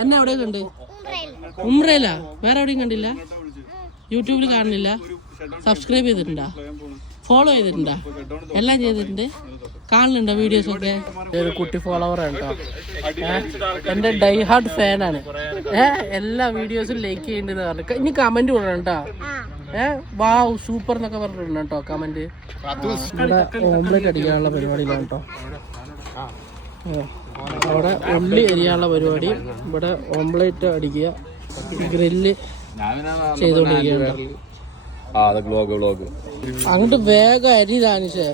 എന്നെ എവിടെ കണ്ട്? ഉംറയിലാ? വേറെ എവിടെയും കണ്ടില്ല? യൂട്യൂബിൽ കാണുന്നില്ല? സബ്സ്ക്രൈബ് ചെയ്തിട്ടുണ്ടാ? ഫോളോ ചെയ്തിട്ടുണ്ടാ? എല്ലാം ചെയ്തിട്ടുണ്ട്? കാണുന്നുണ്ടോ വീഡിയോസ് ഒക്കെ? ഒരു കുട്ടി ഫോളോവറാണ് കേട്ടോ. എന്റെ ഡൈ ഹാർഡ് ഫാനാണ്. എല്ലാ വീഡിയോസും ലൈക്ക് ചെയ്യണ്ടെന്ന് പറഞ്ഞു. ഇനി കമന്റ് കൊടുക്കണം കേട്ടോ. വാവ് സൂപ്പർ എന്നൊക്കെ പറഞ്ഞിട്ടുണ്ട് കേട്ടോ കമന്റ്. ഇവിടെ ഓംലെറ്റ് അടിക്കാനുള്ള പരിപാടിയിലാണ് കേട്ടോ. അവിടെ ഉള്ളി അരിയാനുള്ള പരിപാടി. ഇവിടെ ഓംലെറ്റ് അടിക്കുക, ഗ്രില്ല് ചെയ്തോണ്ടിരിക്കുകയാണ്. അങ്ങോട്ട് വേഗം അരി താനിച്ചേ.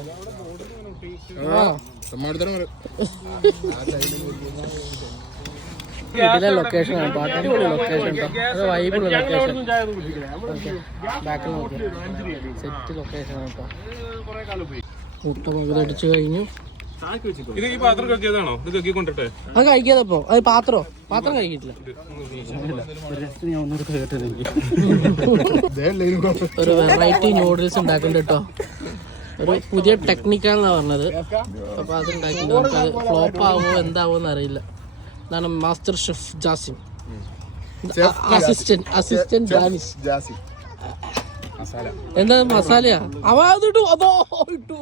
ഇതിലെ ലൊക്കേഷൻ ആണ്, അടിപൊളി ലൊക്കേഷൻ കേട്ടോ. വൈബുള്ള ലൊക്കേഷൻ. ബാക്കിൽ നോക്കി സെറ്റ് ലൊക്കേഷൻ ആണ് കേട്ടോ. മുട്ട പകുതടിച്ചു കഴിഞ്ഞു. അത് കഴിക്കാതപ്പോ അത് പാത്രം കഴിക്കിട്ടില്ല. ഒരു വെറൈറ്റി നൂഡിൽസ് ഉണ്ടാക്കുന്നുണ്ട് കേട്ടോ. ഒരു പുതിയ ടെക്നിക്കാണെന്നാ പറഞ്ഞത്. അപ്പൊ അത് ഉണ്ടാക്കുന്നുണ്ട്. അത് ഫ്ലോപ്പ് ആവുമോ എന്താവുമോ അറിയില്ല. ഇതാണ് master chef Jasim. Assistant Janis. എന്താ മസാലയാ? അവ അതിട്ടു. അതോ ഇട്ടു.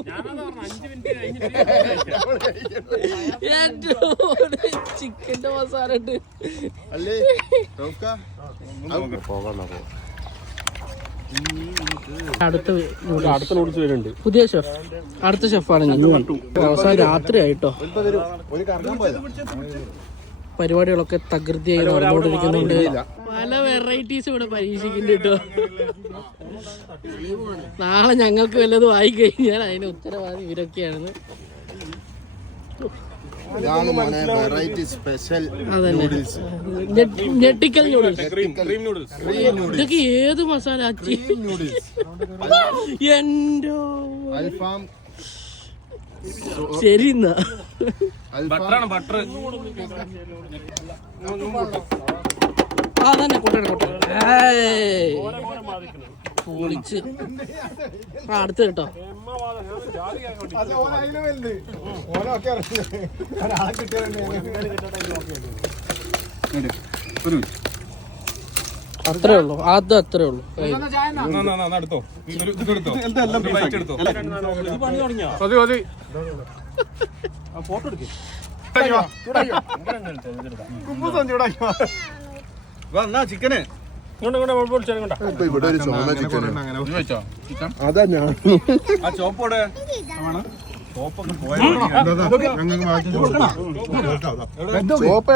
ചിക്കന്റെ മസാല ഇട്ട്. അടുത്ത നൂഡിൽസ് വരുന്നുണ്ട്. പുതിയ ഷെഫ്, അടുത്ത ഷെഫാണ്. അവസാനം രാത്രി ആയിട്ടോ. പരിപാടികളൊക്കെ തകൃതിയായി നടന്നുകൊണ്ടിരിക്കുന്നുണ്ട്. പല വെറൈറ്റീസ് ഇവിടെ പരീക്ഷിക്കുന്നുണ്ട് കേട്ടോ. നാളെ ഞങ്ങൾക്ക് വല്ലതും ആയി കഴിഞ്ഞാൽ അതിന് ഉത്തരവാദി ഇവരൊക്കെയാണ്. ഞെട്ടിക്കൽ നൂഡിൽസ്. ഇതൊക്കെ ഏത് മസാല? എന്തോ ശരി എന്നാ. അതന്നെ പൊളിച്ച് അടുത്ത് കേട്ടോ. അത്രേ ഉള്ളൂ, അത് അത്രേ ഉള്ളൂ. ഫോട്ടോ എടുക്കും. ചിക്കന് ഇവിടെ ഒരു ചോന്ന ചിക്കൻ. അതാ ഞാൻ ആ ചോപ്പോടെ ചോപ്പൊക്കെ പോയ ചോപ്പ്